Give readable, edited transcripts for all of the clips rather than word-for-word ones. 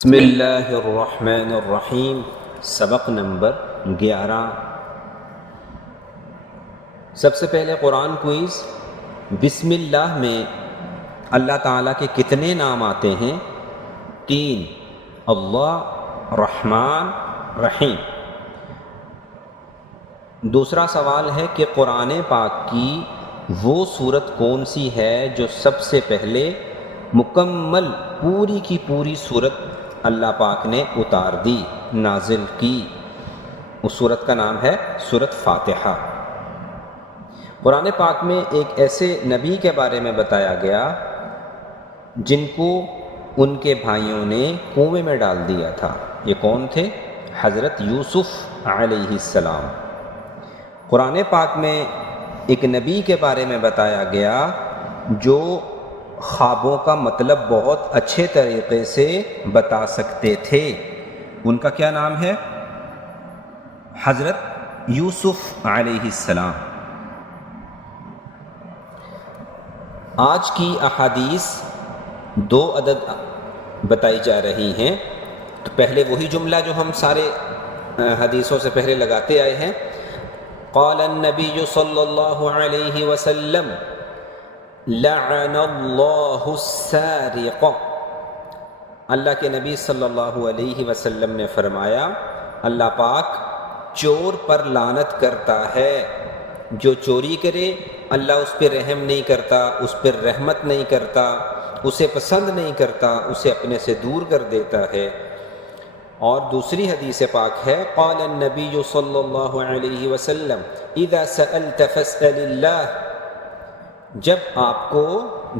بسم اللہ الرحمن الرحیم۔ سبق نمبر 11۔ سب سے پہلے قرآن کوئز۔ بسم اللہ میں اللہ تعالیٰ کے کتنے نام آتے ہیں؟ 3، اللہ، رحمان، رحیم۔ دوسرا سوال ہے کہ قرآن پاک کی وہ صورت کون سی ہے جو سب سے پہلے مکمل پوری کی پوری صورت اللہ پاک نے اتار دی، نازل کی؟ اس صورت کا نام ہے سورۃ فاتحہ۔ قرآن پاک میں ایک ایسے نبی کے بارے میں بتایا گیا جن کو ان کے بھائیوں نے کنویں میں ڈال دیا تھا۔ یہ کون تھے؟ حضرت یوسف علیہ السلام۔ قرآن پاک میں ایک نبی کے بارے میں بتایا گیا جو خوابوں کا مطلب بہت اچھے طریقے سے بتا سکتے تھے۔ ان کا کیا نام ہے؟ حضرت یوسف علیہ السلام۔ آج کی احادیث 2 عدد بتائی جا رہی ہیں۔ تو پہلے وہی جملہ جو ہم سارے حدیثوں سے پہلے لگاتے آئے ہیں، قال النبی صلی اللہ علیہ وسلم لعن اللہ السارق۔ اللہ کے نبی صلی اللہ علیہ وسلم نے فرمایا اللہ پاک چور پر لعنت کرتا ہے۔ جو چوری کرے اللہ اس پہ رحم نہیں کرتا، اس پر رحمت نہیں کرتا، اسے پسند نہیں کرتا، اسے اپنے سے دور کر دیتا ہے۔ اور دوسری حدیث پاک ہے قال النبی صلی اللہ علیہ وسلم اذا سألت فاسأل اللہ۔ جب آپ کو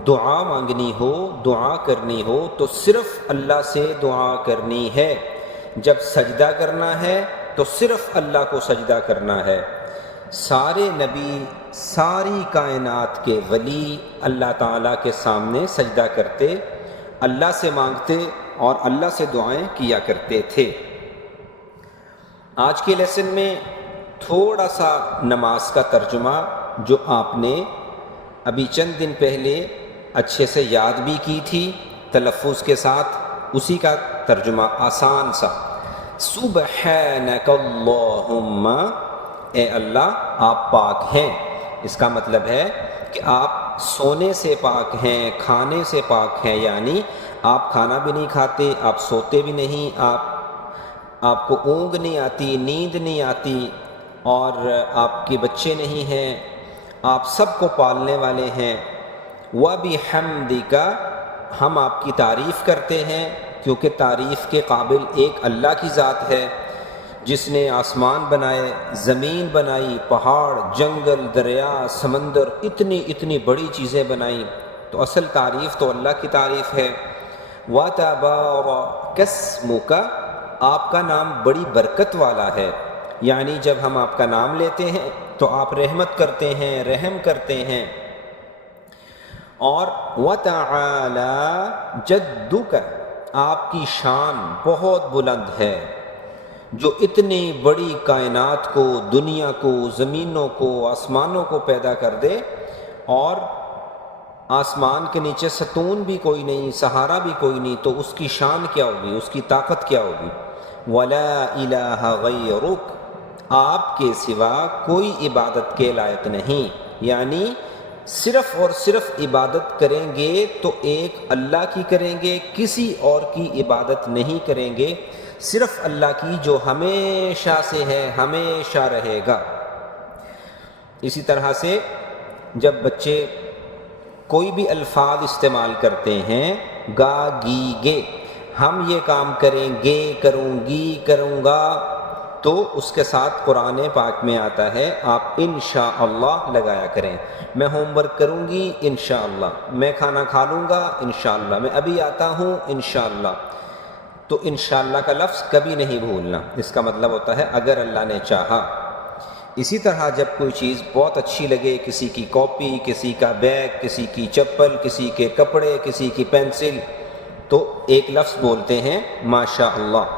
دعا مانگنی ہو، دعا کرنی ہو تو صرف اللہ سے دعا کرنی ہے۔ جب سجدہ کرنا ہے تو صرف اللہ کو سجدہ کرنا ہے۔ سارے نبی، ساری کائنات کے ولی اللہ تعالیٰ کے سامنے سجدہ کرتے، اللہ سے مانگتے اور اللہ سے دعائیں کیا کرتے تھے۔ آج کے لیسن میں تھوڑا سا نماز کا ترجمہ جو آپ نے ابھی چند دن پہلے اچھے سے یاد بھی کی تھی تلفظ کے ساتھ، اسی کا ترجمہ آسان سا۔ سبحانک اللہم، اے اللہ آپ پاک ہیں۔ اس کا مطلب ہے کہ آپ سونے سے پاک ہیں، کھانے سے پاک ہیں، یعنی آپ کھانا بھی نہیں کھاتے، آپ سوتے بھی نہیں، آپ کو اونگ نہیں آتی، نیند نہیں آتی، اور آپ کے بچے نہیں ہیں، آپ سب کو پالنے والے ہیں۔ وَبِحَمْدِكَ، ہم آپ کی تعریف کرتے ہیں کیونکہ تعریف کے قابل ایک اللہ کی ذات ہے جس نے آسمان بنائے، زمین بنائی، پہاڑ، جنگل، دریا، سمندر، اتنی بڑی چیزیں بنائیں، تو اصل تعریف تو اللہ کی تعریف ہے۔ وَتَبَارَكَ اسْمُكَ، آپ کا نام بڑی برکت والا ہے، یعنی جب ہم آپ کا نام لیتے ہیں تو آپ رحمت کرتے ہیں، رحم کرتے ہیں۔ اور وَتَعَالَى جَدُّكَ، آپ کی شان بہت بلند ہے جو اتنی بڑی کائنات کو، دنیا کو، زمینوں کو، آسمانوں کو پیدا کر دے، اور آسمان کے نیچے ستون بھی کوئی نہیں، سہارا بھی کوئی نہیں، تو اس کی شان کیا ہوگی، اس کی طاقت کیا ہوگی۔ وَلَا إِلَٰهَ غَيْرُكَ، آپ کے سوا کوئی عبادت کے لائق نہیں، یعنی صرف اور صرف عبادت کریں گے تو ایک اللہ کی کریں گے، کسی اور کی عبادت نہیں کریں گے، صرف اللہ کی جو ہمیشہ سے ہے، ہمیشہ رہے گا۔ اسی طرح سے جب بچے کوئی بھی الفاظ استعمال کرتے ہیں، گا، گی، گے، ہم یہ کام کریں گے، کروں گی، کروں گا، تو اس کے ساتھ قرآن پاک میں آتا ہے آپ انشاءاللہ لگایا کریں۔ میں ہوم ورک کروں گی انشاءاللہ، میں کھانا کھا لوں گا انشاءاللہ، میں ابھی آتا ہوں انشاءاللہ۔ تو انشاءاللہ کا لفظ کبھی نہیں بھولنا، اس کا مطلب ہوتا ہے اگر اللہ نے چاہا۔ اسی طرح جب کوئی چیز بہت اچھی لگے، کسی کی کاپی، کسی کا بیگ، کسی کی چپل، کسی کے کپڑے، کسی کی پینسل، تو ایک لفظ بولتے ہیں ماشاء اللہ۔